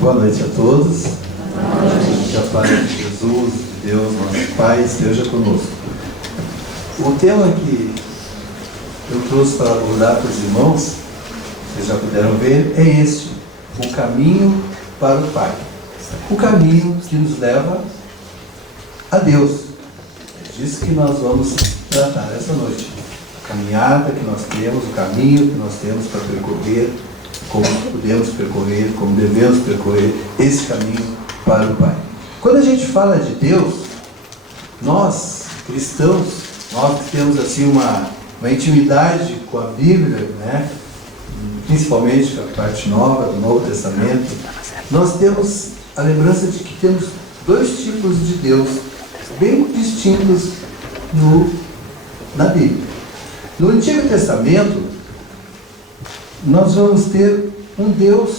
Boa noite a todos. Que a paz de Jesus, de Deus, nosso Pai, esteja conosco. O tema que eu trouxe para abordar para os irmãos, vocês já puderam ver, é este: o caminho para o Pai. O caminho que nos leva a Deus. É disso que nós vamos tratar essa noite. A caminhada que nós temos, o caminho que nós temos para percorrer, como podemos percorrer, como devemos percorrer esse caminho para o Pai. Quando a gente fala de Deus, nós, cristãos, nós que temos assim uma intimidade com a Bíblia, né? Principalmente com a parte nova do Novo Testamento, nós temos a lembrança de que temos dois tipos de Deus bem distintos na Bíblia. No Antigo Testamento, nós vamos ter um Deus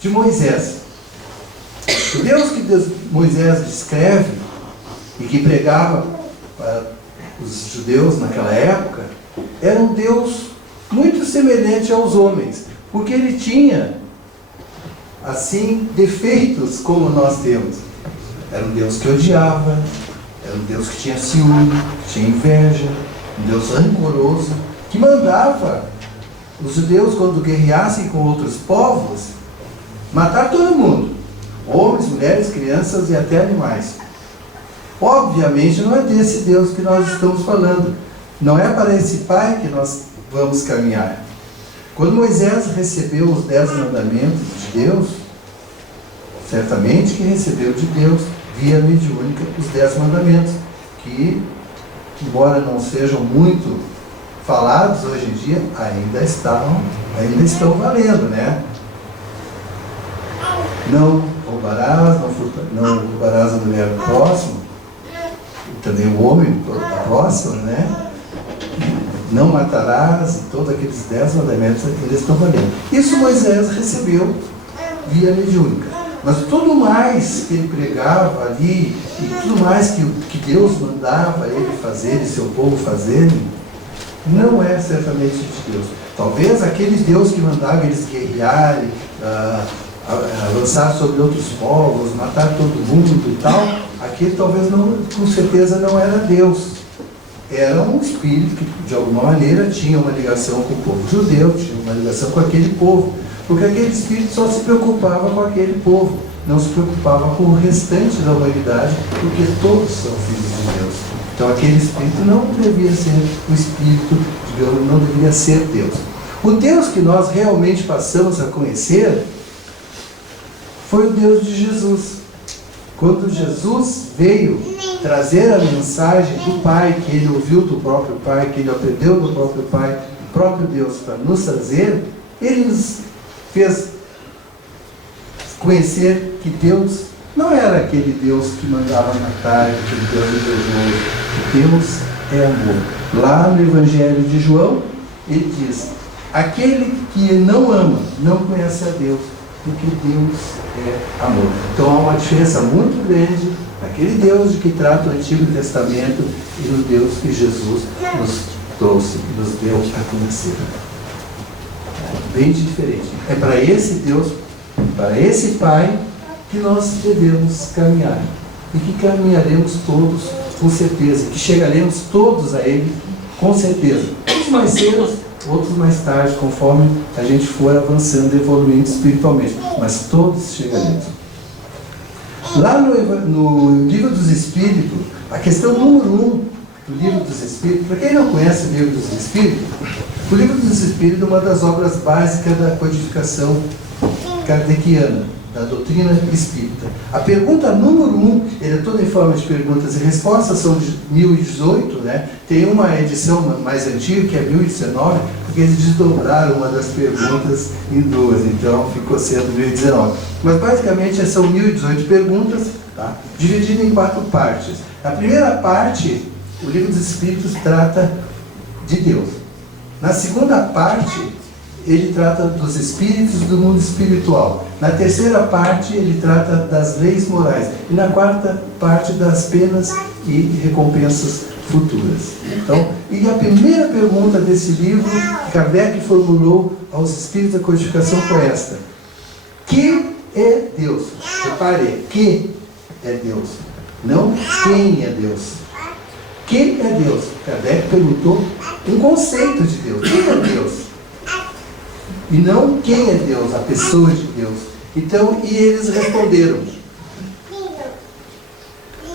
de Moisés. O Deus que Moisés descreve e que pregava para os judeus naquela época era um Deus muito semelhante aos homens, porque ele tinha, assim, defeitos como nós temos. Era um Deus que odiava, era um Deus que tinha ciúme, que tinha inveja, um Deus rancoroso, que mandava os judeus, quando guerreassem com outros povos, matar todo mundo, homens, mulheres, crianças e até animais. Obviamente não é desse Deus que nós estamos falando, não é para esse Pai que nós vamos caminhar. Quando Moisés recebeu os 10 mandamentos de Deus, certamente que recebeu de Deus, via mediúnica, os 10 mandamentos, que, embora não sejam muito falados hoje em dia, ainda estão valendo, né? Não roubarás, não roubarás a mulher do próximo, e também o homem do próximo, né? Não matarás, e todos aqueles 10 mandamentos ainda estão valendo. Isso Moisés recebeu via mediúnica. Mas tudo mais que ele pregava ali, e tudo mais que Deus mandava ele fazer e seu povo fazerem, não é certamente de Deus. Talvez aquele Deus que mandava eles guerrearem, avançar sobre outros povos, matar todo mundo e tal, aquele talvez não, com certeza não era Deus. Era um espírito que de alguma maneira tinha uma ligação com o povo judeu, tinha uma ligação com aquele povo, porque aquele espírito só se preocupava com aquele povo, não se preocupava com o restante da humanidade, porque todos são filhos de Deus. Então aquele espírito não devia ser o espírito, digamos, não deveria ser Deus. O Deus que nós realmente passamos a conhecer foi o Deus de Jesus. Quando Jesus veio trazer a mensagem do Pai, que ele ouviu do próprio Pai, que ele aprendeu do próprio Pai, o próprio Deus para nos trazer, ele nos fez conhecer que Deus não era aquele Deus que mandava matar, aquele Deus invejoso. Deus é amor. Lá no Evangelho de João, ele diz: aquele que não ama, não conhece a Deus, porque Deus é amor. Então há uma diferença muito grande naquele Deus de que trata o Antigo Testamento e no Deus que Jesus nos trouxe, nos deu a conhecer. É bem diferente. É para esse Deus, para esse Pai, que nós devemos caminhar. E que caminharemos todos com certeza. Que chegaremos todos a Ele com certeza. Uns mais cedo, outros mais tarde, conforme a gente for avançando, evoluindo espiritualmente. Mas todos chegaremos. Lá no Livro dos Espíritos, a questão número 1 do Livro dos Espíritos, para quem não conhece o Livro dos Espíritos, o Livro dos Espíritos é uma das obras básicas da codificação kardeciana, da doutrina espírita. A pergunta número 1, ele é toda em forma de perguntas e respostas, são de 1018, né? Tem uma edição mais antiga, que é 1019, porque eles desdobraram uma das perguntas em duas, então ficou sendo 1019. Mas basicamente são 1018 perguntas, tá? Divididas em 4 partes. Na primeira parte, o Livro dos Espíritos trata de Deus. Na segunda parte, ele trata dos espíritos do mundo espiritual. Na terceira parte, ele trata das leis morais. E na quarta parte, das penas e recompensas futuras. Então, e a primeira pergunta desse livro que Kardec formulou aos espíritos da codificação foi esta: que é Deus. Repare, é que é Deus, não quem é Deus. Que é Deus? Kardec perguntou um conceito de Deus. Quem é Deus? E não quem é Deus, a pessoa de Deus. Então, e eles responderam: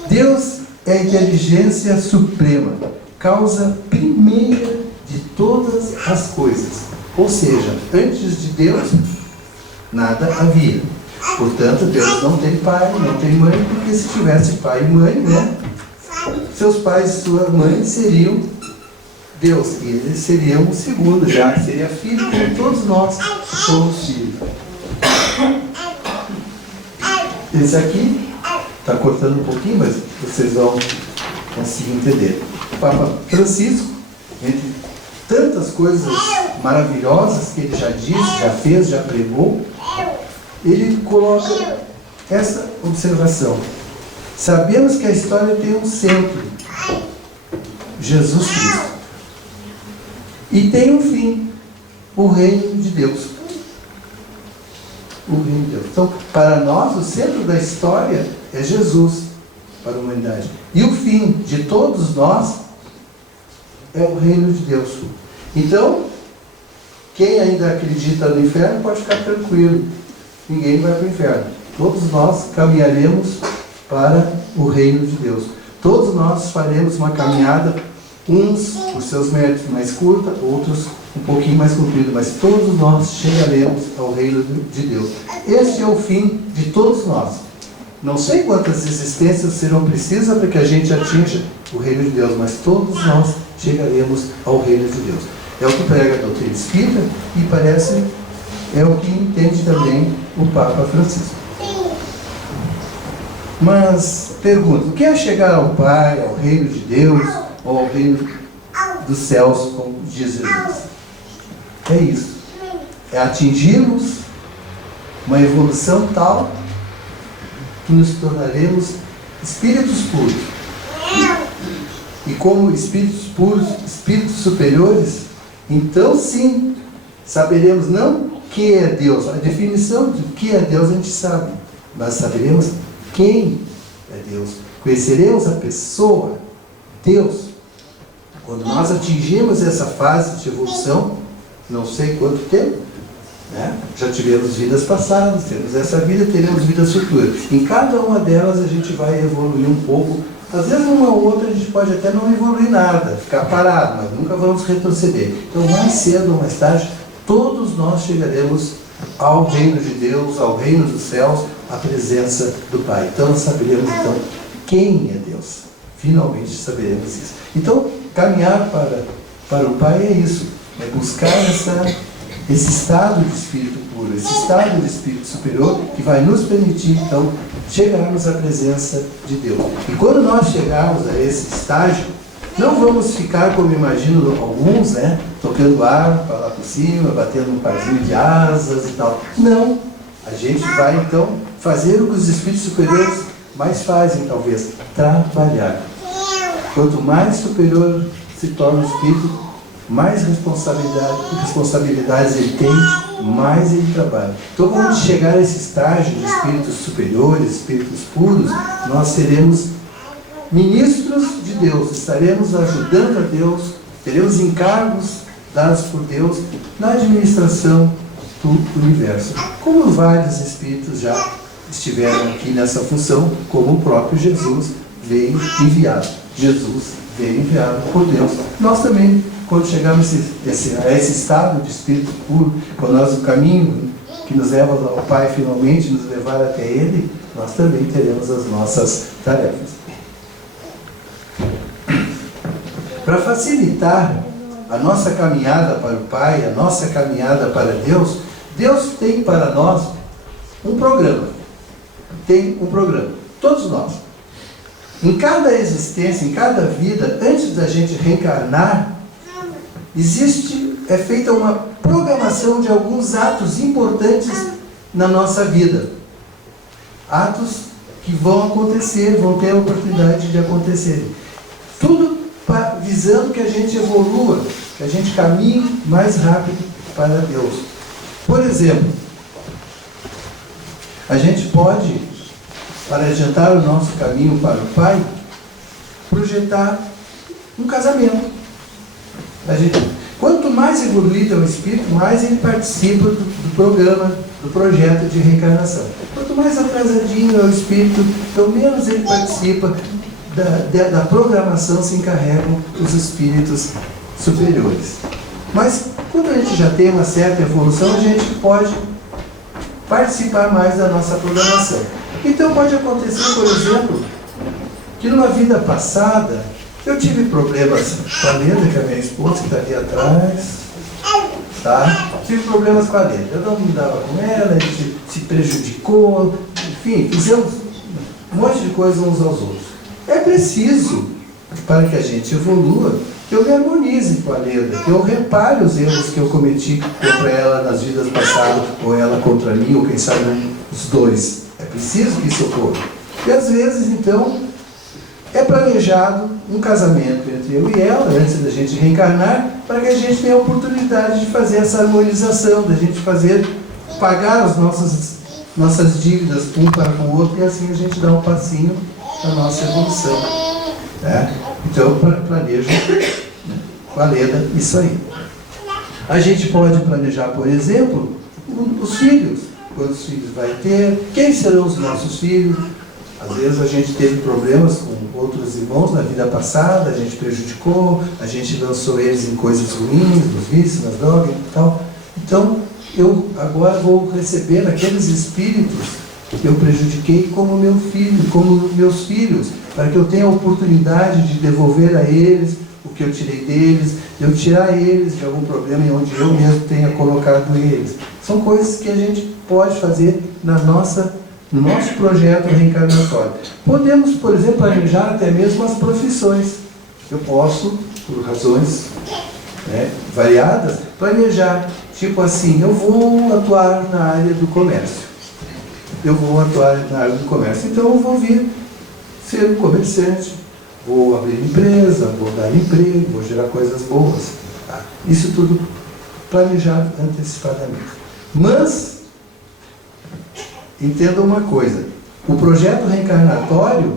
Deus é a inteligência suprema, causa primeira de todas as coisas. Ou seja, antes de Deus, nada havia. Portanto, Deus não tem pai, não tem mãe, porque se tivesse pai e mãe, né, seus pais e sua mãe seriam Deus, e eles seriam o segundo, já que seria filho, como todos nós somos filhos. Esse aqui está cortando um pouquinho, mas vocês vão conseguir entender. O Papa Francisco, entre tantas coisas maravilhosas que ele já disse, já fez, já pregou, ele coloca essa observação: sabemos que a história tem um centro, Jesus Cristo, e tem um fim, o reino de Deus. O reino de Deus. Então, para nós, o centro da história é Jesus para a humanidade. E o fim de todos nós é o reino de Deus. Então, quem ainda acredita no inferno pode ficar tranquilo. Ninguém vai para o inferno. Todos nós caminharemos para o reino de Deus. Todos nós faremos uma caminhada, uns por seus méritos mais curta, outros um pouquinho mais comprido, mas todos nós chegaremos ao reino de Deus. Este é o fim de todos nós. Não sei quantas existências serão precisas para que a gente atinja o reino de Deus, mas todos nós chegaremos ao reino de Deus. É o que prega a doutrina espírita e parece é o que entende também o Papa Francisco. Mas pergunto: o que é chegar ao Pai, ao reino de Deus, ou ao reino dos céus, como diz Jesus? É isso. É atingirmos uma evolução tal que nos tornaremos espíritos puros. E como espíritos puros, espíritos superiores, então sim, saberemos não o que é Deus. A definição do que é Deus a gente sabe, mas saberemos quem é Deus. Conheceremos a pessoa, Deus. Quando nós atingimos essa fase de evolução, não sei quanto tempo, né? Já tivemos vidas passadas, temos essa vida, teremos vidas futuras. Em cada uma delas a gente vai evoluir um pouco. Às vezes uma ou outra a gente pode até não evoluir nada, ficar parado, mas nunca vamos retroceder. Então mais cedo ou mais tarde, todos nós chegaremos ao reino de Deus, ao reino dos céus, à presença do Pai. Então saberemos então quem é Deus. Finalmente saberemos isso. Então caminhar para o Pai é isso. É buscar esse estado de espírito puro, esse estado de espírito superior que vai nos permitir, então, chegarmos à presença de Deus. E quando nós chegarmos a esse estágio, não vamos ficar, como imagino alguns, né, tocando ar para lá por cima, batendo um parzinho de asas e tal. Não. A gente vai, então, fazer o que os espíritos superiores mais fazem, talvez, trabalhar. Quanto mais superior se torna o espírito, mais responsabilidades ele tem, mais ele trabalha. Então, quando a gente chegar a esse estágio de espíritos superiores, espíritos puros, nós seremos ministros de Deus, estaremos ajudando a Deus, teremos encargos dados por Deus na administração do universo. Como vários espíritos já estiveram aqui nessa função, como o próprio Jesus veio enviado. Jesus veio enviado por Deus. Nós também, quando chegarmos a esse estado de espírito puro, quando nós o caminho que nos leva ao Pai finalmente nos levar até Ele, nós também teremos as nossas tarefas. Para facilitar a nossa caminhada para o Pai, a nossa caminhada para Deus, Deus tem para nós um programa. Tem um programa. Todos nós. Em cada existência, em cada vida, antes da gente reencarnar, é feita uma programação de alguns atos importantes na nossa vida. Atos que vão acontecer, vão ter a oportunidade de acontecer. Tudo visando que a gente evolua, que a gente caminhe mais rápido para Deus. Por exemplo, A gente pode, para adiantar o nosso caminho para o Pai, projetar um casamento. Quanto mais evoluído é o espírito, mais ele participa do programa, do projeto de reencarnação. Quanto mais atrasadinho é o espírito, então menos ele participa da programação, se encarregam os espíritos superiores. Mas quando a gente já tem uma certa evolução, a gente pode participar mais da nossa programação. Então pode acontecer, por exemplo, que numa vida passada eu tive problemas com a Leda, que é a minha esposa, que está ali atrás, tá? Tive problemas com a Leda. Eu não me dava com ela, a gente se prejudicou, enfim, fizemos um monte de coisa uns aos outros. É preciso, para que a gente evolua, que eu me harmonize com a Leda, que eu repare os erros que eu cometi contra ela nas vidas passadas, ou ela contra mim, ou quem sabe os dois. É preciso que isso ocorra. E às vezes, então, é planejado um casamento entre eu e ela, antes da gente reencarnar, para que a gente tenha a oportunidade de fazer essa harmonização, da gente pagar as nossas dívidas um para com o outro, e assim a gente dá um passinho na nossa evolução. Né? Então eu planejo com a Leda isso aí. A gente pode planejar, por exemplo, os filhos. Quantos filhos vai ter? Quem serão os nossos filhos? Às vezes a gente teve problemas com outros irmãos na vida passada, a gente prejudicou, a gente lançou eles em coisas ruins, nos vícios, nas drogas e tal. Então, eu agora vou receber aqueles espíritos que eu prejudiquei como meu filho, como meus filhos, para que eu tenha a oportunidade de devolver a eles o que eu tirei deles, de eu tirar eles de algum problema em onde eu mesmo tenha colocado eles. São coisas que a gente pode fazer no nosso projeto reencarnatório. Podemos, por exemplo, planejar até mesmo as profissões. Eu posso, por razões variadas, planejar, tipo assim, eu vou atuar na área do comércio. Então eu vou vir ser um comerciante, vou abrir empresa, vou dar emprego, vou gerar coisas boas. Tá? Isso tudo planejado antecipadamente. Mas, entenda uma coisa, o projeto reencarnatório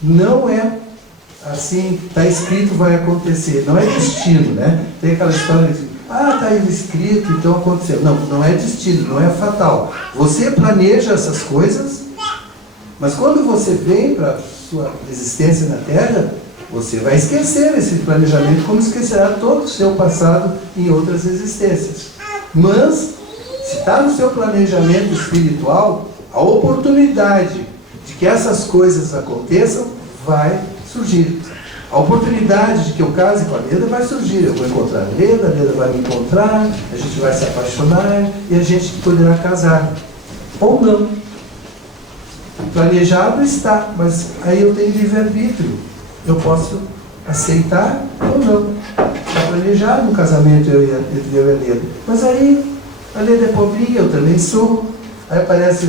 não é assim, está escrito, vai acontecer, não é destino, né? Tem aquela história de, está escrito, então aconteceu. Não, não é destino, não é fatal. Você planeja essas coisas, mas quando você vem para a sua existência na Terra, você vai esquecer esse planejamento, como esquecerá todo o seu passado em outras existências. Mas, se está no seu planejamento espiritual, a oportunidade de que essas coisas aconteçam vai surgir. A oportunidade de que eu case com a Leda vai surgir. Eu vou encontrar a Leda vai me encontrar, a gente vai se apaixonar e a gente poderá casar. Ou não. Planejado está, mas aí eu tenho livre-arbítrio. Eu posso aceitar ou não. Está planejado um casamento entre eu e a Leda. Mas aí a Leda é pobrinha, eu também sou. Aí aparece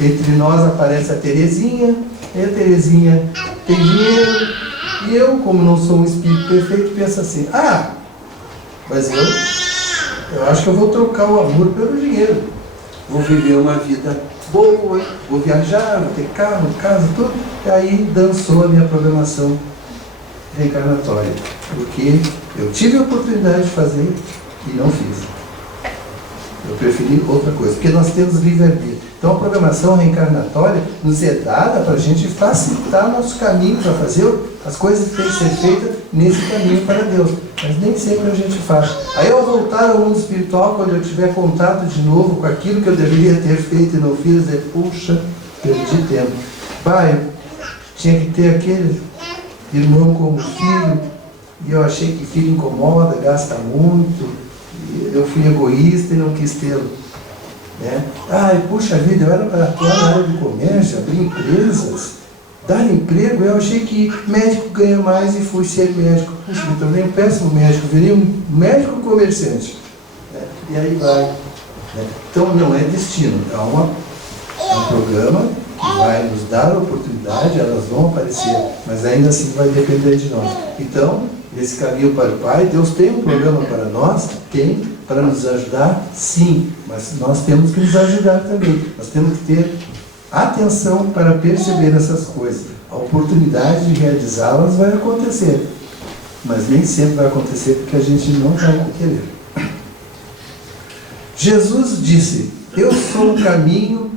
entre nós aparece a Terezinha. Aí a Terezinha tem dinheiro. E eu, como não sou um espírito perfeito, penso assim, mas eu acho que eu vou trocar o amor pelo dinheiro. Vou viver uma vida boa, vou viajar, vou ter carro, casa, tudo. E aí dançou a minha programação reencarnatória. Porque eu tive a oportunidade de fazer e não fiz. Eu preferi outra coisa, porque nós temos livre-arbítrio. Então a programação reencarnatória nos é dada para a gente facilitar nosso caminho, para fazer as coisas que têm que ser feitas nesse caminho para Deus. Mas nem sempre a gente faz. Aí ao voltar ao mundo espiritual, quando eu tiver contato de novo com aquilo que eu deveria ter feito e não fiz, puxa, perdi tempo. Pai, tinha que ter aquele irmão como filho, e eu achei que filho incomoda, gasta muito. Eu fui egoísta e não quis tê-lo. Puxa vida, eu era para atuar na área do comércio, abrir empresas, dar emprego. Eu achei que médico ganha mais e fui ser médico. Puxa, me tornei um péssimo médico, virei um médico comerciante. E aí vai. Então não é destino, é um programa que vai nos dar a oportunidade, elas vão aparecer, mas ainda assim vai depender de nós. Então, nesse caminho para o Pai, Deus tem um programa para nós, para nos ajudar? Sim, mas nós temos que nos ajudar também. Nós temos que ter atenção para perceber essas coisas. A oportunidade de realizá-las vai acontecer, mas nem sempre vai acontecer porque a gente não vai querer. Jesus disse: eu sou o caminho,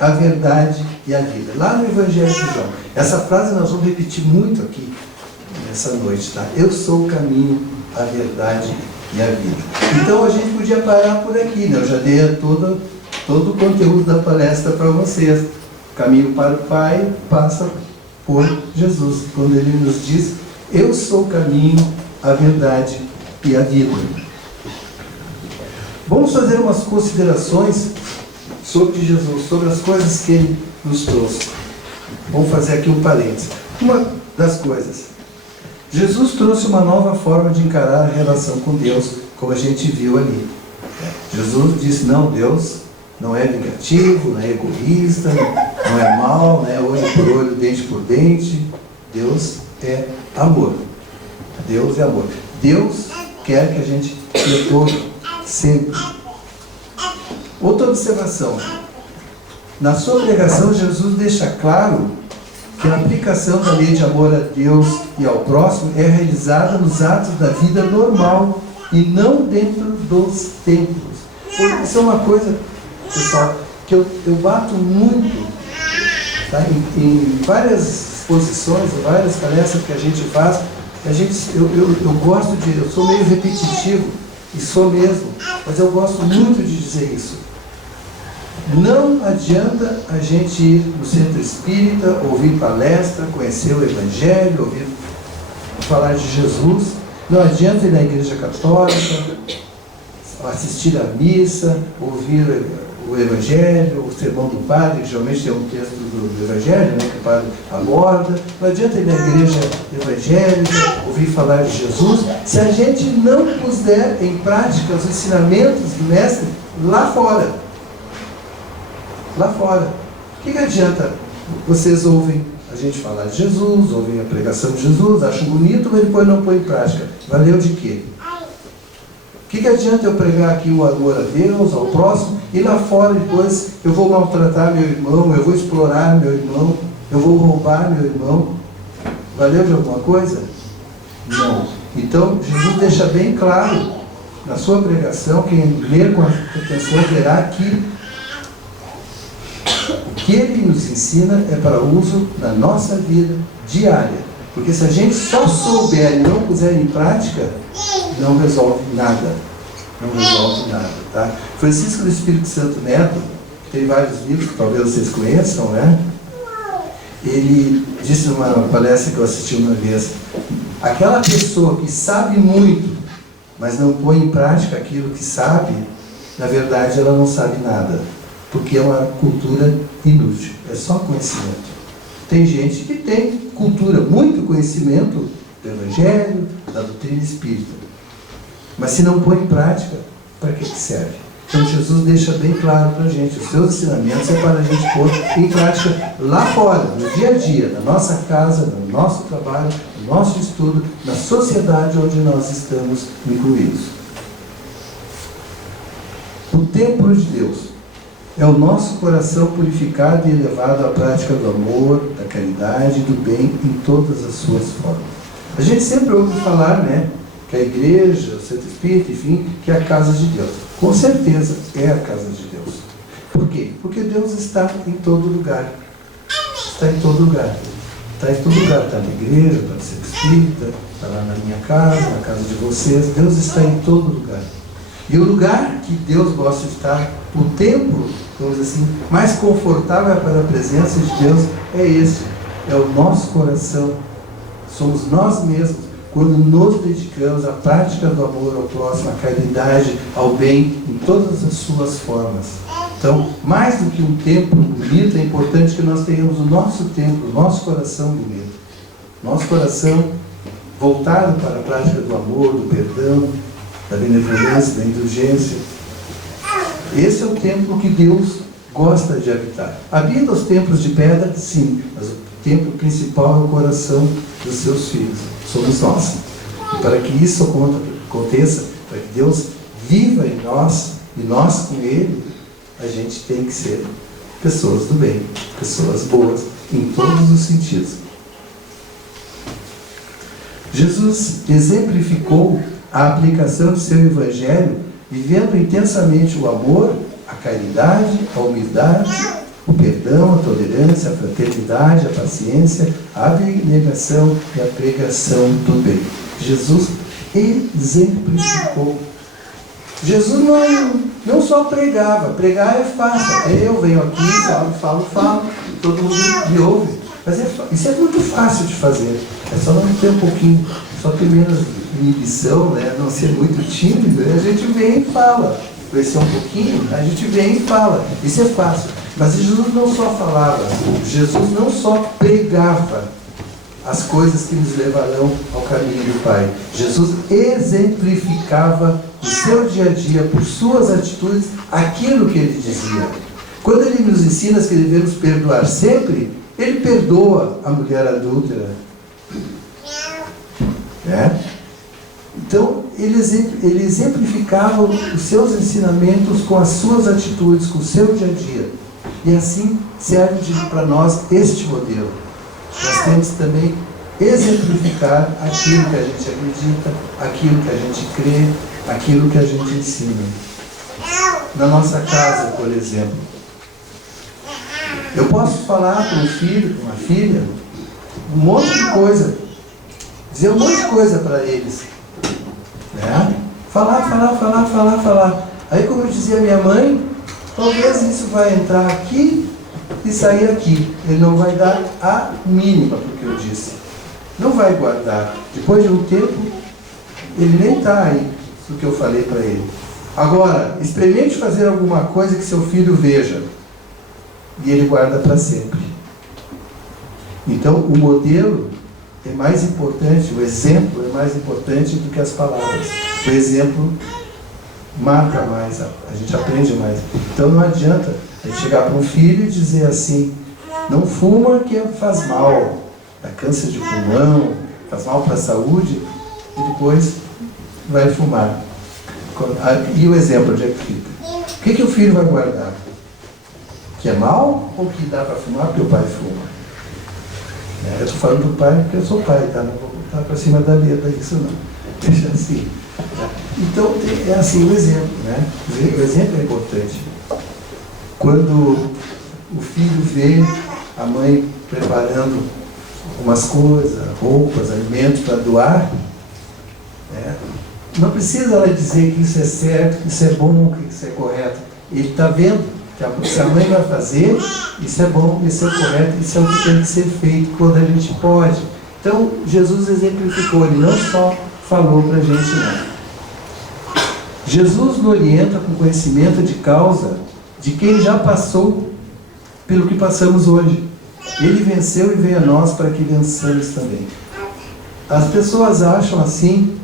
a verdade e a vida. Lá no Evangelho de João. Essa frase nós vamos repetir muito aqui nessa noite, tá? Eu sou o caminho, a verdade e a vida. Então a gente podia parar por aqui, né? Eu já dei todo o conteúdo da palestra para vocês. O caminho para o Pai passa por Jesus, quando Ele nos diz: eu sou o caminho, a verdade e a vida. Vamos fazer umas considerações sobre Jesus, sobre as coisas que Ele nos trouxe. Vamos fazer aqui um parênteses. Uma das coisas: Jesus trouxe uma nova forma de encarar a relação com Deus, como a gente viu ali. Jesus disse: não, Deus não é vingativo, não é egoísta, não é mau, não é olho por olho, dente por dente. Deus é amor. Deus é amor. Deus quer que a gente perdoe sempre. Outra observação: na sua pregação, Jesus deixa claro que a aplicação da lei de amor a Deus e ao próximo é realizada nos atos da vida normal e não dentro dos templos. Isso é uma coisa, pessoal, que eu bato muito, tá? Em várias exposições, em várias palestras que a gente faz. Eu gosto de, eu sou meio repetitivo, e sou mesmo, mas eu gosto muito de dizer isso. Não adianta a gente ir no centro espírita, ouvir palestra, conhecer o Evangelho, ouvir falar de Jesus. Não adianta ir na igreja católica, assistir à missa, ouvir o Evangelho, o sermão do padre, que geralmente tem um texto do Evangelho, né, que o padre aborda. Não adianta ir na igreja evangélica, ouvir falar de Jesus, se a gente não puser em prática os ensinamentos do Mestre lá fora. Lá fora. O que adianta? Vocês ouvem a gente falar de Jesus, ouvem a pregação de Jesus, acham bonito, mas depois não põem em prática. Valeu de quê? O que adianta eu pregar aqui o amor a Deus, ao próximo, e lá fora depois eu vou maltratar meu irmão, eu vou explorar meu irmão, eu vou roubar meu irmão? Valeu de alguma coisa? Não. Então, Jesus deixa bem claro na sua pregação, quem ler com atenção verá que o que Ele nos ensina é para uso na nossa vida diária. Porque se a gente só souber e não puser em prática, não resolve nada. Não resolve nada, tá? Francisco do Espírito Santo Neto, que tem vários livros que talvez vocês conheçam, né? Ele disse numa palestra que eu assisti uma vez: aquela pessoa que sabe muito, mas não põe em prática aquilo que sabe, na verdade ela não sabe nada. Porque é uma cultura inútil, é só conhecimento. Tem gente que tem cultura, muito conhecimento do Evangelho, da doutrina espírita, mas se não põe em prática, para que serve? Então Jesus deixa bem claro para a gente: os seus ensinamentos é para a gente pôr em prática lá fora, no dia a dia, na nossa casa, no nosso trabalho, no nosso estudo, na sociedade onde nós estamos incluídos. O templo de Deus é o nosso coração purificado e elevado à prática do amor, da caridade e do bem em todas as suas formas. A gente sempre ouve falar, né, que a igreja, o centro espírita, enfim, que é a casa de Deus. Com certeza é a casa de Deus. Por quê? Porque Deus está em todo lugar. Está em todo lugar. Está em todo lugar. Está na igreja, está no centro espírita, está lá na minha casa, na casa de vocês. Deus está em todo lugar. E o lugar que Deus gosta de estar, o templo, vamos dizer assim, mais confortável para a presença de Deus é esse, é o nosso coração. Somos nós mesmos, quando nos dedicamos à prática do amor ao próximo, à caridade, ao bem, em todas as suas formas. Então, mais do que um templo bonito, é importante que nós tenhamos o nosso templo, o nosso coração bonito. Nosso coração voltado para a prática do amor, do perdão, da benevolência, da indulgência. Esse é o templo que Deus gosta de habitar. Habita os templos de pedra? Sim, mas o templo principal é o coração dos seus filhos. Somos nós. E para que isso aconteça, para que Deus viva em nós, e nós com Ele, a gente tem que ser pessoas do bem, pessoas boas, em todos os sentidos. Jesus exemplificou a aplicação de seu Evangelho vivendo intensamente o amor, a caridade, a humildade, o perdão, a tolerância, a fraternidade, a paciência, a abnegação e a pregação do bem. Jesus exemplificou. Jesus não só pregava. Pregar é fácil. Eu venho aqui, falo, todo mundo me ouve. Mas isso é muito fácil de fazer. É só não ter um pouquinho, só ter menos inibição, né? Não ser muito tímido. A gente vem e fala. Crescer um pouquinho, a gente vem e fala. Isso é fácil. Mas Jesus não só falava, Jesus não só pregava as coisas que nos levarão ao caminho do Pai. Jesus exemplificava o seu dia a dia, por suas atitudes, aquilo que ele dizia. Quando ele nos ensina que devemos perdoar sempre, ele perdoa a mulher adúltera. Então, ele exemplificava os seus ensinamentos com as suas atitudes, com o seu dia a dia. E assim serve para nós este modelo. Nós temos também exemplificar aquilo que a gente acredita, aquilo que a gente crê, aquilo que a gente ensina. Na nossa casa, por exemplo, eu posso falar para um filho, para uma filha, um monte de coisa, dizer um monte de coisa para eles, né? Falar. Aí, como eu dizia a minha mãe, talvez isso vai entrar aqui e sair aqui. Ele não vai dar a mínima para o que eu disse. Não vai guardar. Depois de um tempo, ele nem está aí do que eu falei para ele. Agora, experimente fazer alguma coisa que seu filho veja. E ele guarda para sempre. Então, o modelo é mais importante, o exemplo é mais importante do que as palavras. O exemplo marca mais, a gente aprende mais. Então não adianta a gente chegar para um filho e dizer assim, não fuma que faz mal, dá câncer de pulmão, faz mal para a saúde, e depois vai fumar. E o exemplo, onde é que fica? O que o filho vai guardar? Que é mal ou que dá para fumar porque o pai fuma? Eu estou falando do pai porque eu sou pai, tá? Não vou botar para cima da letra isso não. Deixa assim. Então, é assim o exemplo, né? O exemplo é importante. Quando o filho vê a mãe preparando algumas coisas, roupas, alimentos para doar, né? Não precisa ela dizer que isso é certo, que isso é bom, que isso é correto. Ele está vendo que se a mãe vai fazer, isso é bom, isso é correto, isso é o que tem que ser feito quando a gente pode. Então, Jesus exemplificou, ele não só falou para a gente, não. Jesus nos orienta com conhecimento de causa de quem já passou pelo que passamos hoje. Ele venceu e veio a nós para que vençamos também. As pessoas acham assim,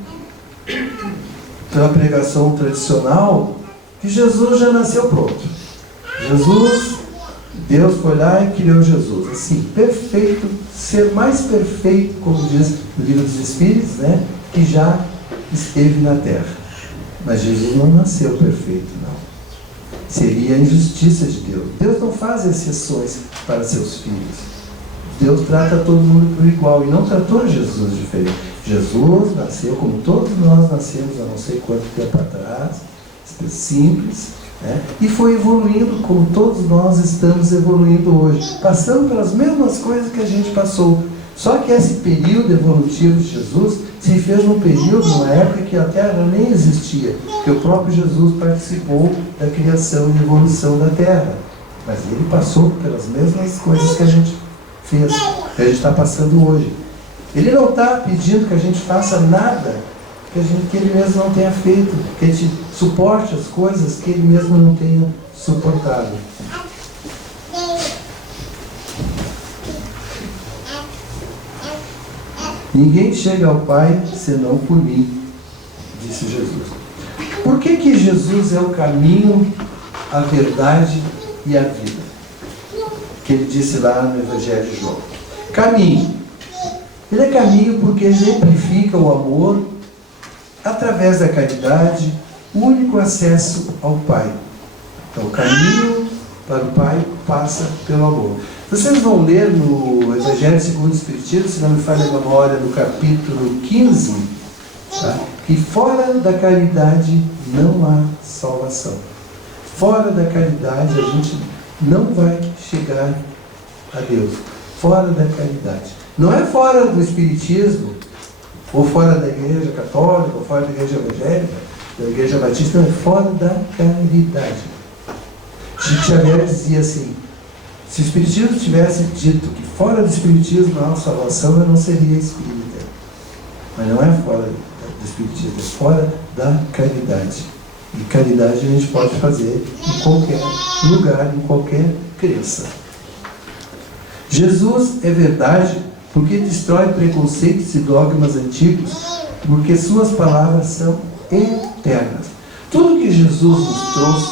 pela pregação tradicional, que Jesus já nasceu pronto. Deus foi lá e criou Jesus. Assim, perfeito, ser mais perfeito, como diz no livro dos Espíritos, né, que já esteve na Terra. Mas Jesus não nasceu perfeito, não. Seria a injustiça de Deus. Deus não faz exceções para seus filhos. Deus trata todo mundo por igual e não tratou Jesus diferente. Jesus nasceu como todos nós nascemos há não sei quanto tempo atrás, simples, né? E foi evoluindo como todos nós estamos evoluindo hoje, passando pelas mesmas coisas que a gente passou. Só que esse período evolutivo de Jesus se fez num período, numa época que a Terra nem existia, que o próprio Jesus participou da criação e evolução da Terra. Mas ele passou pelas mesmas coisas que a gente fez, que a gente está passando hoje. Ele não está pedindo que a gente faça nada que ele mesmo não tenha feito, que a gente suporte as coisas que ele mesmo não tenha suportado. Ninguém chega ao Pai senão por mim, disse Jesus. Por que Jesus é o caminho, a verdade e a vida? Que ele disse lá no Evangelho de João. Caminho. Ele é caminho porque exemplifica o amor através da caridade, o único acesso ao Pai. Então, o caminho para o Pai passa pelo amor. Vocês vão ler no Evangelho segundo o Espiritismo, se não me falha a memória, no capítulo 15, tá? Que fora da caridade não há salvação. Fora da caridade a gente não vai chegar a Deus. Fora da caridade. Não é fora do Espiritismo, ou fora da Igreja Católica, ou fora da Igreja Evangélica, da Igreja Batista, não é fora da caridade. Chico Xavier dizia assim: se o Espiritismo tivesse dito que fora do Espiritismo não há salvação, eu não seria espírita. Mas não é fora do Espiritismo, é fora da caridade. E caridade a gente pode fazer em qualquer lugar, em qualquer crença. Jesus é verdade porque destrói preconceitos e dogmas antigos, porque suas palavras são eternas. Tudo que Jesus nos trouxe,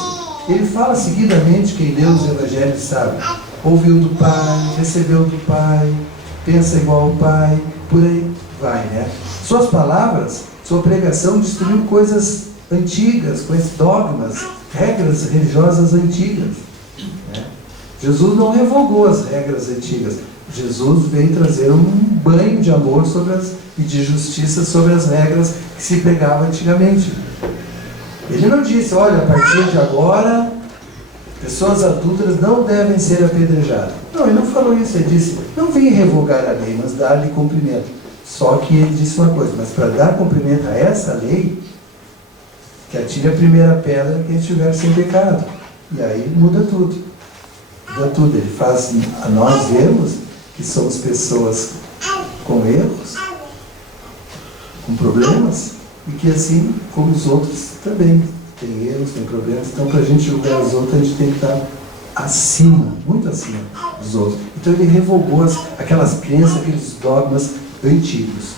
ele fala seguidamente, quem lê os evangelhos sabe. Ouviu do Pai, recebeu do Pai, pensa igual ao Pai, por aí vai, né? Suas palavras, sua pregação destruiu coisas antigas, coisas dogmas, regras religiosas antigas, né? Jesus não revogou as regras antigas. Jesus veio trazer um banho de amor e de justiça sobre as regras que se pregavam antigamente. Ele não disse: olha, a partir de agora pessoas adúlteras não devem ser apedrejadas. Não, ele não falou isso. Ele disse: não vim revogar a lei, mas dar-lhe cumprimento. Só que ele disse uma coisa: mas para dar cumprimento a essa lei, que atire a primeira pedra quem estiver sem pecado. E aí muda tudo. Muda tudo. Ele faz a nós vermos que somos pessoas com erros, com problemas, e que assim como os outros também tem erros, tem problemas. Então, para a gente julgar os outros, a gente tem que estar acima, muito acima dos outros. Então ele revogou aquelas crenças, aqueles dogmas antigos.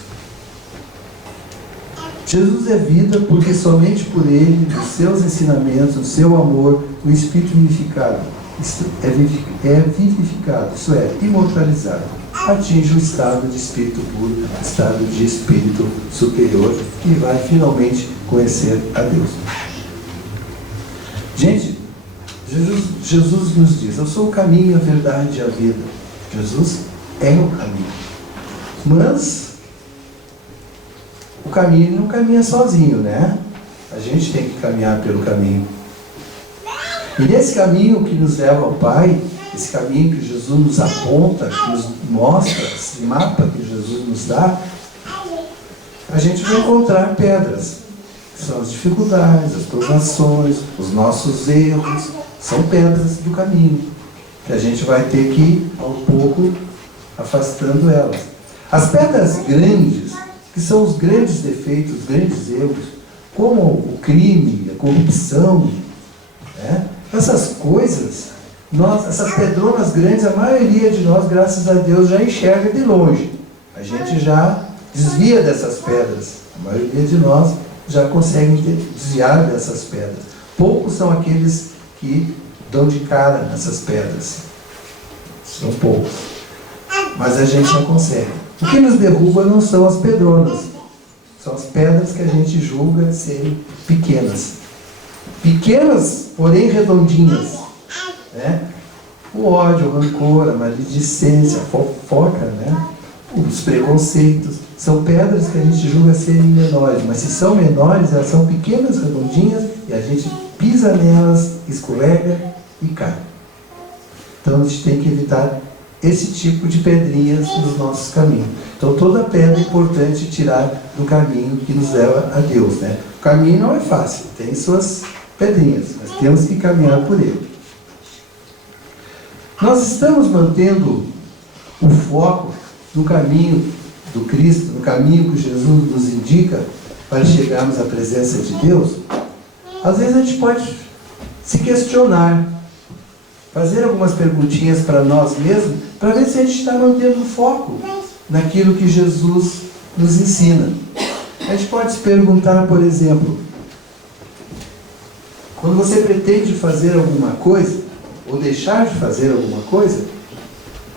Jesus é vida porque somente por ele, os seus ensinamentos, o seu amor, o Espírito vivificado, é vivificado, isso é, imortalizado, atinge o estado de Espírito puro, estado de Espírito superior, e vai finalmente conhecer a Deus. Gente, Jesus nos diz: eu sou o caminho, a verdade e a vida. Jesus é o caminho. Mas o caminho não caminha sozinho, né? A gente tem que caminhar pelo caminho. E nesse caminho que nos leva ao Pai, esse caminho que Jesus nos aponta, que nos mostra, esse mapa que Jesus nos dá, a gente vai encontrar pedras, que são as dificuldades, as provações, os nossos erros, são pedras do caminho, que a gente vai ter que ir, ao pouco, afastando elas. As pedras grandes, que são os grandes defeitos, os grandes erros, como o crime, a corrupção, né? Essas coisas, essas pedronas grandes, a maioria de nós, graças a Deus, já enxerga de longe. A gente já desvia dessas pedras. A maioria de nós já consegue desviar dessas pedras. Poucos são aqueles que dão de cara nessas pedras. São poucos. Mas a gente não consegue. O que nos derruba não são as pedronas. São as pedras que a gente julga serem pequenas. Pequenas, porém redondinhas, né? O ódio, o rancor, a maledicência, a fofoca, né? Os preconceitos, são pedras que a gente julga serem menores, mas se são menores, elas são pequenas, redondinhas, e a gente pisa nelas, escorrega e cai. Então a gente tem que evitar esse tipo de pedrinhas nos nossos caminhos. Então toda pedra é importante tirar do caminho que nos leva a Deus, né? O caminho não é fácil, tem suas pedrinhas, mas temos que caminhar por ele. Nós estamos mantendo o foco no caminho do Cristo, no caminho que Jesus nos indica para chegarmos à presença de Deus? Às vezes a gente pode se questionar, fazer algumas perguntinhas para nós mesmos, para ver se a gente está mantendo o foco naquilo que Jesus nos ensina. A gente pode se perguntar, por exemplo, quando você pretende fazer alguma coisa, ou deixar de fazer alguma coisa,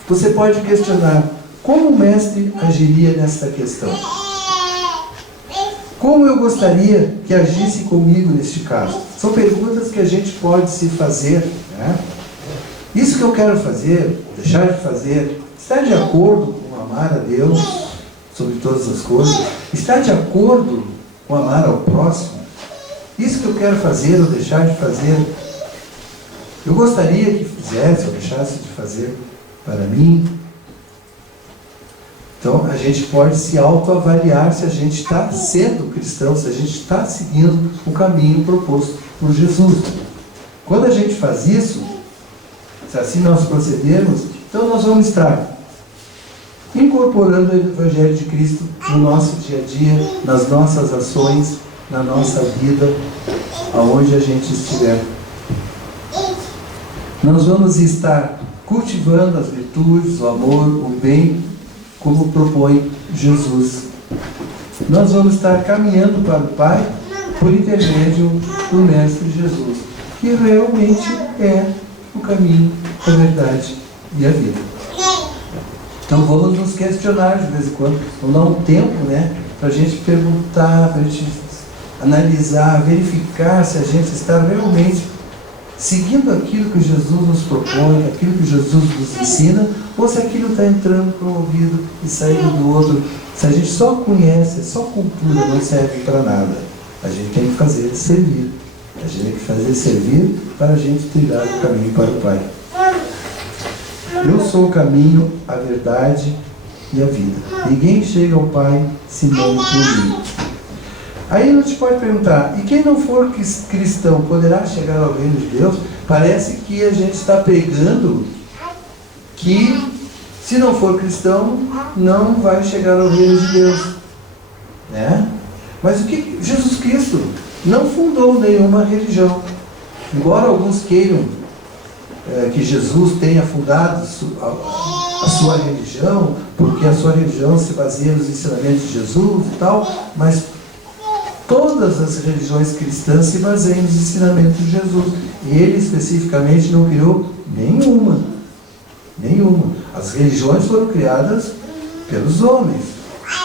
você pode questionar: como o mestre agiria nesta questão? Como eu gostaria que agisse comigo neste caso? São perguntas que a gente pode se fazer, né? Isso que eu quero fazer, deixar de fazer, está de acordo com amar a Deus sobre todas as coisas? Está de acordo com amar ao próximo? Isso que eu quero fazer ou deixar de fazer, eu gostaria que fizesse ou deixasse de fazer para mim? Então, a gente pode se autoavaliar se a gente está sendo cristão, se a gente está seguindo o caminho proposto por Jesus. Quando a gente faz isso, se assim nós procedermos, então nós vamos estar incorporando o Evangelho de Cristo no nosso dia a dia, nas nossas ações, na nossa vida, aonde a gente estiver. Nós vamos estar cultivando as virtudes, o amor, o bem, como propõe Jesus. Nós vamos estar caminhando para o Pai por intermédio do Mestre Jesus, que realmente é o caminho, a verdade e a vida. Então vamos nos questionar de vez em quando, vamos dar um tempo, né, para a gente perguntar, para a gente analisar, verificar se a gente está realmente seguindo aquilo que Jesus nos propõe, aquilo que Jesus nos ensina, ou se aquilo está entrando por um ouvido e saindo do outro. Se a gente só conhece, só cultura, não serve para nada. A gente tem que fazer servir. A gente tem que fazer servir para a gente trilhar o caminho para o Pai. Eu sou o caminho, a verdade e a vida. Ninguém chega ao Pai senão por mim. Aí a gente pode perguntar, e quem não for cristão poderá chegar ao reino de Deus? Parece que a gente está pregando que se não for cristão, não vai chegar ao reino de Deus, né? Mas o que Jesus Cristo não fundou nenhuma religião. Embora alguns queiram que Jesus tenha fundado a sua religião, porque a sua religião se baseia nos ensinamentos de Jesus e tal, mas todas as religiões cristãs se baseiam nos ensinamentos de Jesus. Ele especificamente não criou nenhuma. As religiões foram criadas pelos homens.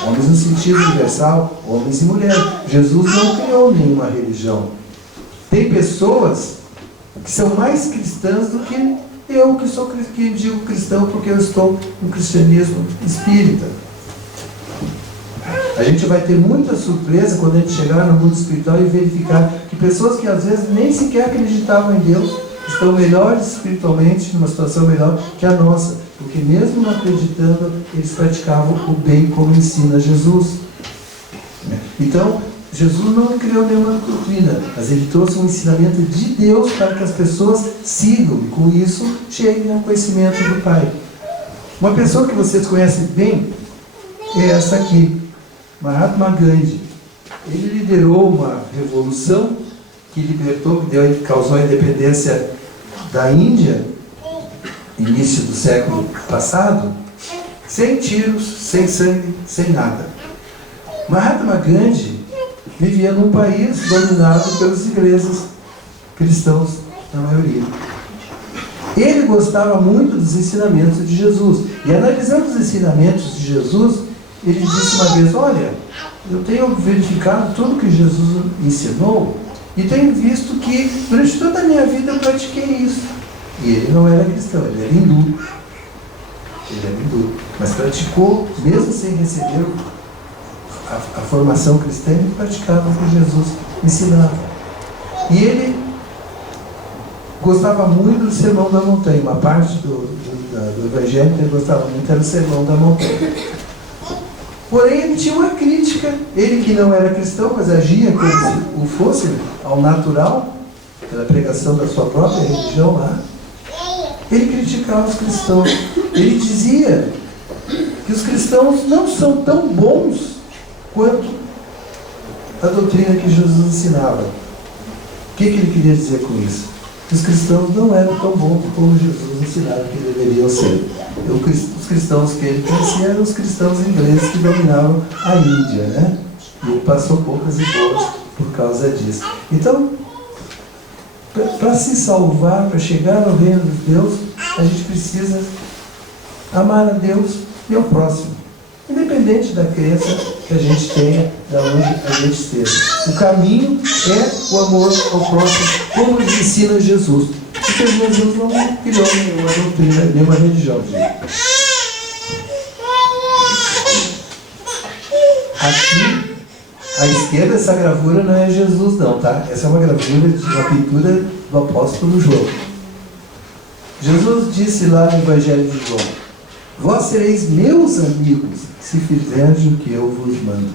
Homens no sentido universal, homens e mulheres. Jesus não criou nenhuma religião. Tem pessoas que são mais cristãs do que eu, que digo cristão porque eu estou no cristianismo espírita. A gente vai ter muita surpresa quando a gente chegar no mundo espiritual e verificar que pessoas que às vezes nem sequer acreditavam em Deus estão melhores espiritualmente, numa situação melhor que a nossa, porque mesmo não acreditando, eles praticavam o bem como ensina Jesus. Então, Jesus não criou nenhuma doutrina, mas ele trouxe um ensinamento de Deus para que as pessoas sigam e com isso cheguem ao conhecimento do Pai. Uma pessoa que vocês conhecem bem é essa aqui, Mahatma Gandhi. Ele liderou uma revolução que libertou, que causou a independência da Índia, início do século passado, sem tiros, sem sangue, sem nada. Mahatma Gandhi vivia num país dominado pelas igrejas cristãos, na maioria. Ele gostava muito dos ensinamentos de Jesus. E analisando os ensinamentos de Jesus, ele disse uma vez, olha, eu tenho verificado tudo que Jesus ensinou e tenho visto que durante toda a minha vida eu pratiquei isso. E ele não era cristão, ele era hindu. Mas praticou, mesmo sem receber a formação cristã, ele praticava o que Jesus ensinava. E ele gostava muito do Sermão da Montanha. Uma parte do Evangelho que ele gostava muito era o Sermão da Montanha. Porém, ele tinha uma crítica. Ele que não era cristão, mas agia como se o fosse ao natural, pela pregação da sua própria religião lá, ele criticava os cristãos. Ele dizia que os cristãos não são tão bons quanto a doutrina que Jesus ensinava. O que ele queria dizer com isso? Que os cristãos não eram tão bons como Jesus ensinava que deveriam ser. Os cristãos que ele conhecia eram os cristãos ingleses que dominavam a Índia, né? E ele passou poucas e boas por causa disso. Então, para se salvar, para chegar ao reino de Deus, a gente precisa amar a Deus e ao próximo, independente da crença que a gente tenha, da onde a gente esteja. O caminho é o amor ao próximo, como nos ensina Jesus. Porque Jesus não criou nenhuma doutrina, nenhuma religião. Aqui, à esquerda, essa gravura não é Jesus não, tá? Essa é uma gravura de uma pintura do apóstolo João. Jesus disse lá no Evangelho de João: vós sereis meus amigos, se fizerdes o que eu vos mando.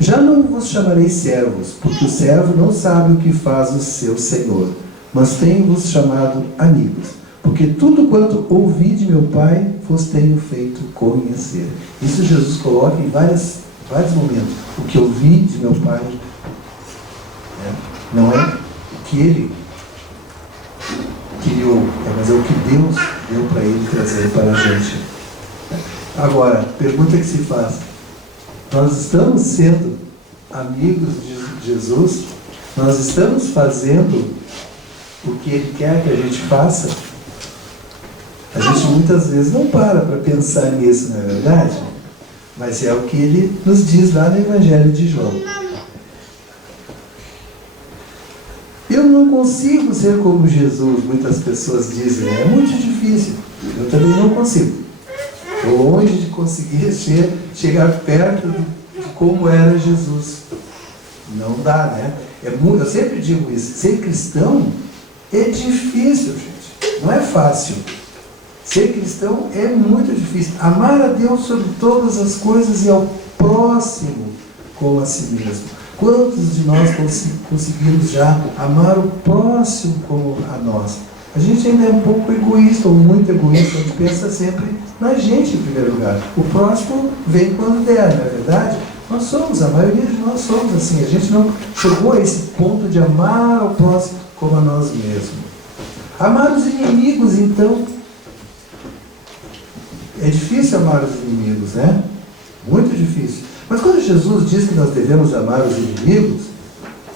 Já não vos chamarei servos, porque o servo não sabe o que faz o seu senhor, mas tenho-vos chamado amigos, porque tudo quanto ouvi de meu Pai, vos tenho feito conhecer. Isso Jesus coloca em vários momentos. O que ouvi de meu Pai, não é o que ele criou, mas é o que Deus deu para ele trazer para a gente. Agora, pergunta que se faz: nós estamos sendo amigos de Jesus? Nós estamos fazendo o que Ele quer que a gente faça? A gente muitas vezes não para pensar nisso, não é verdade? Mas é o que Ele nos diz lá no Evangelho de João. Eu não consigo ser como Jesus, muitas pessoas dizem, né? É muito difícil. Eu também não consigo. Estou longe de conseguir chegar perto de como era Jesus. Não dá, né? Eu sempre digo isso. Ser cristão é difícil, gente. Não é fácil. Ser cristão é muito difícil. Amar a Deus sobre todas as coisas e ao próximo como a si mesmo. Quantos de nós conseguimos já amar o próximo como a nós? A gente ainda é um pouco egoísta, ou muito egoísta, a gente pensa sempre na gente em primeiro lugar. O próximo vem quando der, não é verdade? Nós somos, a maioria de nós somos assim. A gente não chegou a esse ponto de amar o próximo como a nós mesmos. Amar os inimigos, então. É difícil amar os inimigos, né? Muito difícil. Mas quando Jesus diz que nós devemos amar os inimigos,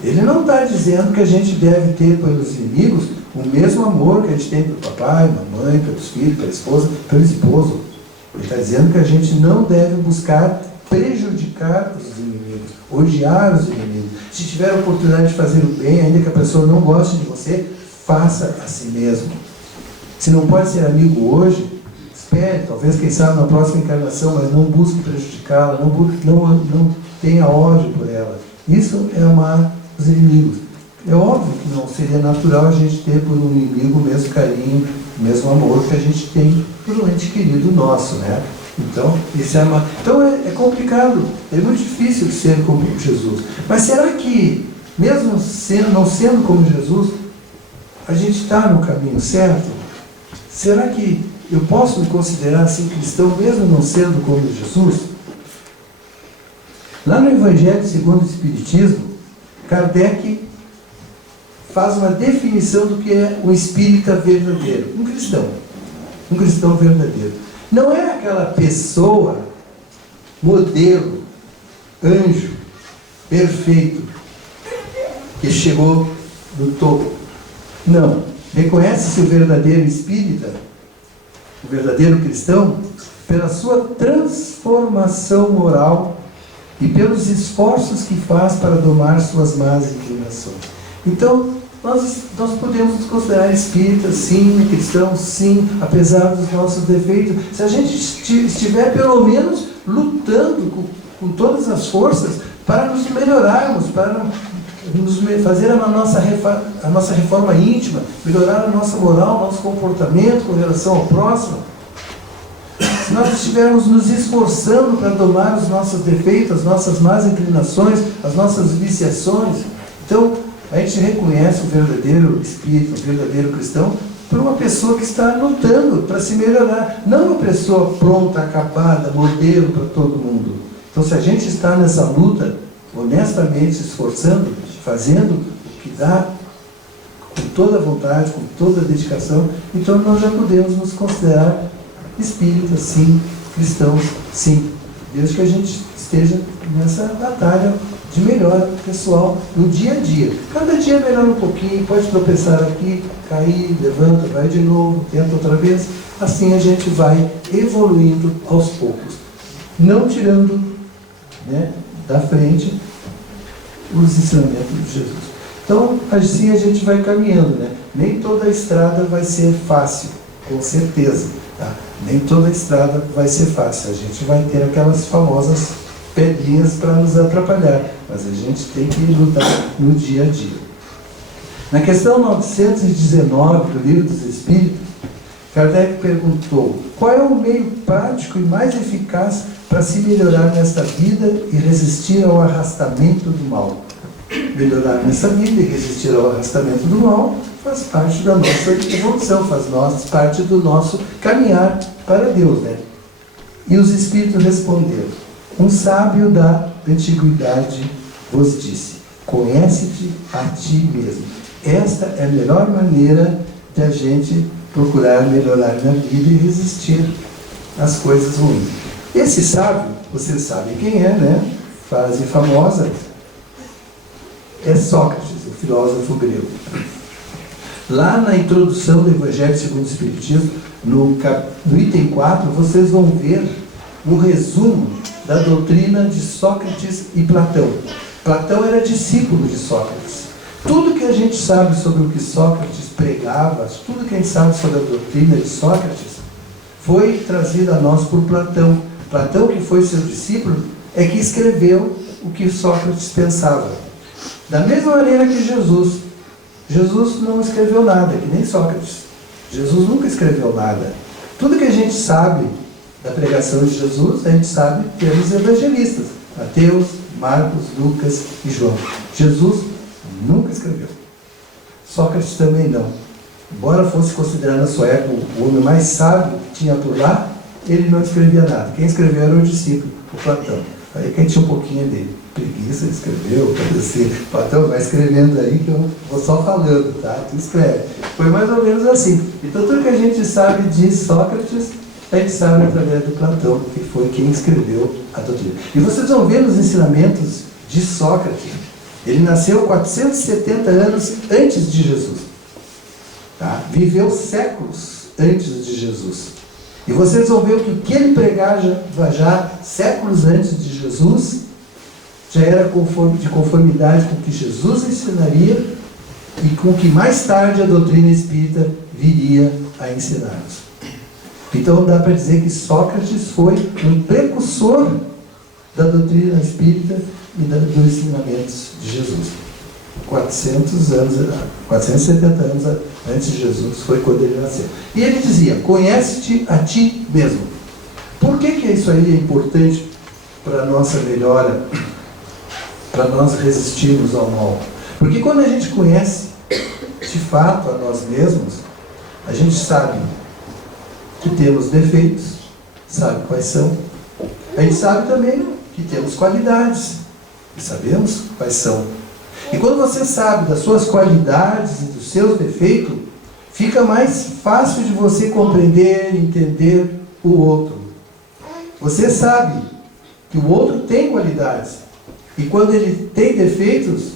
Ele não está dizendo que a gente deve ter pelos inimigos o mesmo amor que a gente tem pelo papai, mamãe, pelos filhos, pela esposa, pelo esposo. Ele está dizendo que a gente não deve buscar prejudicar os inimigos, odiar os inimigos. Se tiver a oportunidade de fazer o bem, ainda que a pessoa não goste de você, faça a si mesmo. Se não pode ser amigo hoje, espere, talvez, quem sabe, na próxima encarnação, mas não busque prejudicá-la, não tenha ódio por ela. Isso é amar os inimigos. É óbvio que não seria natural a gente ter por um inimigo o mesmo carinho, o mesmo amor que a gente tem por um ente querido nosso, né? Então, esse é amar. Então é complicado, é muito difícil ser como Jesus. Mas será que, mesmo não sendo como Jesus, a gente está no caminho certo? Será que eu posso me considerar assim cristão, mesmo não sendo como Jesus? Lá no Evangelho segundo o Espiritismo, Kardec faz uma definição do que é o espírita verdadeiro. Um cristão verdadeiro. Não é aquela pessoa, modelo, anjo, perfeito, que chegou no topo. Não. Reconhece-se o verdadeiro espírita, o verdadeiro cristão, pela sua transformação moral e pelos esforços que faz para domar suas más inclinações. Então, nós podemos nos considerar espíritas, sim, cristãos, sim, apesar dos nossos defeitos. Se a gente estiver, pelo menos, lutando com todas as forças para nos melhorarmos, para fazer a nossa reforma íntima, melhorar a nossa moral, nosso comportamento com relação ao próximo. Se nós estivermos nos esforçando para domar os nossos defeitos, as nossas más inclinações, as nossas viciações, então a gente reconhece o verdadeiro espírito, o verdadeiro cristão, por uma pessoa que está lutando para se melhorar, não uma pessoa pronta, acabada, modelo para todo mundo. Então, se a gente está nessa luta, honestamente se esforçando, fazendo o que dá, com toda a vontade, com toda a dedicação, então nós já podemos nos considerar espíritas, sim, cristãos, sim, desde que a gente esteja nessa batalha de melhora pessoal no dia a dia. Cada dia melhora um pouquinho, pode tropeçar aqui, cair, levanta, vai de novo, tenta outra vez. Assim a gente vai evoluindo aos poucos, não tirando né, da frente os ensinamentos de Jesus. Então, assim a gente vai caminhando, né? Nem toda a estrada vai ser fácil, com certeza, tá? Nem toda a estrada vai ser fácil. A gente vai ter aquelas famosas pedrinhas para nos atrapalhar, mas a gente tem que lutar no dia a dia. Na questão 919 do Livro dos Espíritos, Kardec perguntou: qual é o meio prático e mais eficaz para se melhorar nesta vida e resistir ao arrastamento do mal? Melhorar nessa vida e resistir ao arrastamento do mal faz parte da nossa evolução, faz parte do nosso caminhar para Deus, né? E os Espíritos responderam: um sábio da antiguidade vos disse: conhece-te a ti mesmo. Esta é a melhor maneira de a gente procurar melhorar na vida e resistir às coisas ruins. Esse sábio, vocês sabem quem é, né? Frase famosa, é Sócrates, o filósofo grego. Lá na introdução do Evangelho segundo o Espiritismo, no item 4, vocês vão ver um resumo da doutrina de Sócrates e Platão. Platão era discípulo de Sócrates. Tudo que a gente sabe sobre o que Sócrates pregava, tudo que a gente sabe sobre a doutrina de Sócrates, foi trazido a nós por Platão. Platão, que foi seu discípulo, é que escreveu o que Sócrates pensava. Da mesma maneira que Jesus não escreveu nada, que nem Sócrates. Jesus nunca escreveu nada. Tudo que a gente sabe da pregação de Jesus, a gente sabe pelos evangelistas: Mateus, Marcos, Lucas e João. Jesus nunca escreveu. Sócrates também não. Embora fosse considerado na sua época o homem mais sábio que tinha por lá, ele não escrevia nada. Quem escreveu era o discípulo, o Platão. Aí quem tinha um pouquinho de preguiça escreveu, assim, Platão, vai escrevendo aí que eu vou só falando, tá? Tu escreve. Foi mais ou menos assim. Então tudo que a gente sabe de Sócrates, a gente sabe através do Platão, que foi quem escreveu a doutrina. E vocês vão ver nos ensinamentos de Sócrates, ele nasceu 470 anos antes de Jesus. Tá? Viveu séculos antes de Jesus. E vocês vão ver que o que ele pregava já séculos antes de Jesus já era de conformidade com o que Jesus ensinaria e com o que mais tarde a doutrina espírita viria a ensinar-nos. Então dá para dizer que Sócrates foi um precursor da doutrina espírita e dos ensinamentos de Jesus. 470 anos antes de Jesus foi quando ele nasceu. E ele dizia: conhece-te a ti mesmo. Por que isso aí é importante para a nossa melhora, para nós resistirmos ao mal? Porque quando a gente conhece de fato a nós mesmos, a gente sabe que temos defeitos, sabe quais são. A gente sabe também que temos qualidades, e sabemos quais são. E quando você sabe das suas qualidades e dos seus defeitos, fica mais fácil de você compreender e entender o outro. Você sabe que o outro tem qualidades. E quando ele tem defeitos,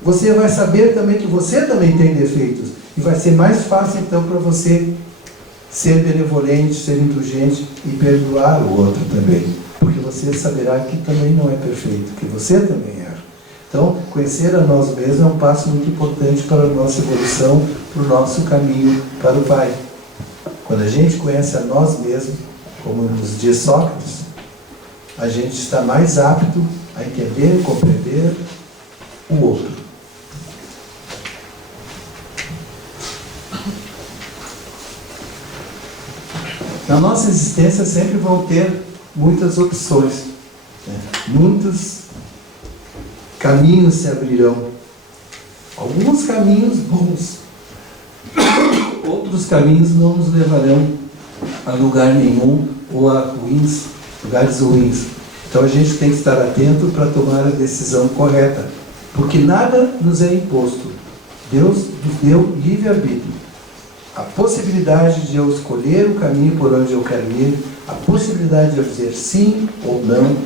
você vai saber também que você também tem defeitos. E vai ser mais fácil então para você ser benevolente, ser indulgente e perdoar o outro também. Porque você saberá que também não é perfeito, que você também é. Então, conhecer a nós mesmos é um passo muito importante para a nossa evolução, para o nosso caminho para o Pai. Quando a gente conhece a nós mesmos, como nos diz Sócrates, a gente está mais apto a entender e compreender o outro. Na nossa existência sempre vão ter muitas opções, né? Muitos caminhos se abrirão. Alguns caminhos bons, outros caminhos não nos levarão a lugar nenhum ou a lugares ruins. Então a gente tem que estar atento para tomar a decisão correta, porque nada nos é imposto. Deus nos deu livre-arbítrio. A possibilidade de eu escolher o caminho por onde eu quero ir, a possibilidade de eu dizer sim ou não.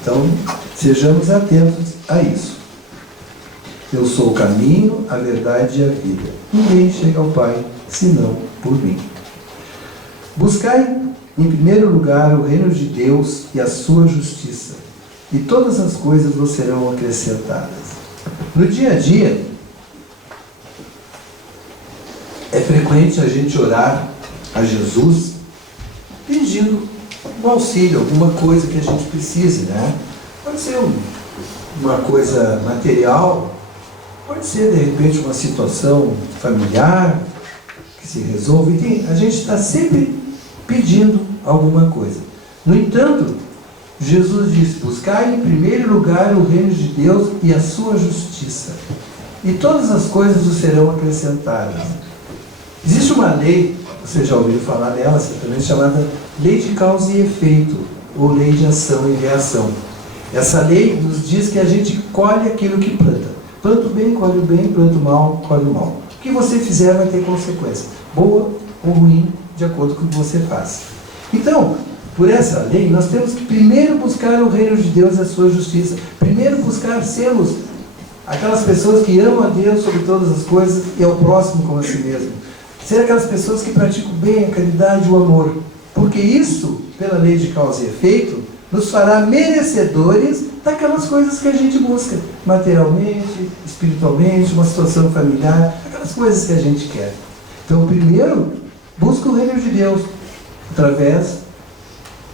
Então, sejamos atentos a isso. Eu sou o caminho, a verdade e a vida. Ninguém chega ao Pai, senão por mim. Buscai, em primeiro lugar, o reino de Deus e a sua justiça, e todas as coisas vos serão acrescentadas. No dia a dia, é frequente a gente orar a Jesus pedindo um auxílio, alguma coisa que a gente precise, né? Pode ser uma coisa material, pode ser de repente uma situação familiar que se resolve. E a gente está sempre pedindo alguma coisa. No entanto, Jesus disse: buscai em primeiro lugar o reino de Deus e a sua justiça, e todas as coisas vos serão acrescentadas. Existe uma lei, você já ouviu falar dela, certamente, chamada lei de causa e efeito, ou lei de ação e reação. Essa lei nos diz que a gente colhe aquilo que planta. Planto bem, colhe o bem, planto mal, colhe o mal. O que você fizer vai ter consequência, boa ou ruim, de acordo com o que você faz. Então, por essa lei, nós temos que primeiro buscar o reino de Deus e a sua justiça. Primeiro buscar sermos aquelas pessoas que amam a Deus sobre todas as coisas e ao próximo como a si mesmo. Ser aquelas pessoas que praticam bem a caridade e o amor. Porque isso, pela lei de causa e efeito, nos fará merecedores daquelas coisas que a gente busca. Materialmente, espiritualmente, uma situação familiar, aquelas coisas que a gente quer. Então, primeiro, busca o reino de Deus, através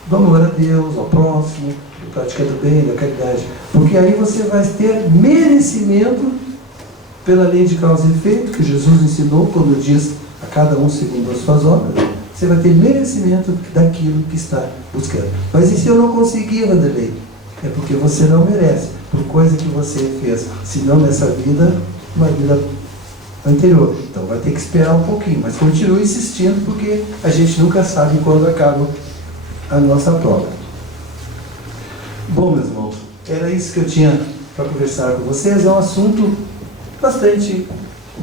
do amor a Deus, ao próximo, do praticando bem, da caridade. Porque aí você vai ter merecimento pela lei de causa e efeito, que Jesus ensinou quando diz a cada um segundo as suas obras. Você vai ter merecimento daquilo que está buscando. Mas e se eu não conseguir, Vanderlei? É porque você não merece, por coisa que você fez, se não nessa vida, uma vida anterior. Então vai ter que esperar um pouquinho, mas continue insistindo, porque a gente nunca sabe quando acaba a nossa prova. Bom, meus irmãos, era isso que eu tinha para conversar com vocês. É um assunto bastante,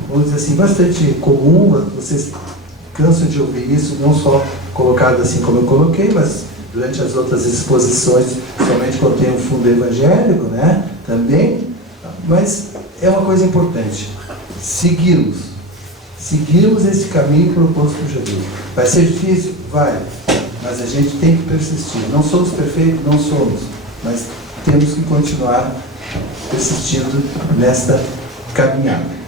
vamos dizer assim, bastante comum. Vocês cansam de ouvir isso, não só colocado assim como eu coloquei, mas durante as outras exposições, somente quando tem um fundo evangélico, né, também. Mas é uma coisa importante, seguirmos esse caminho proposto por Jesus. Vai ser difícil? Vai, mas a gente tem que persistir. Não somos perfeitos? Não somos, mas temos que continuar persistindo nesta caminhada.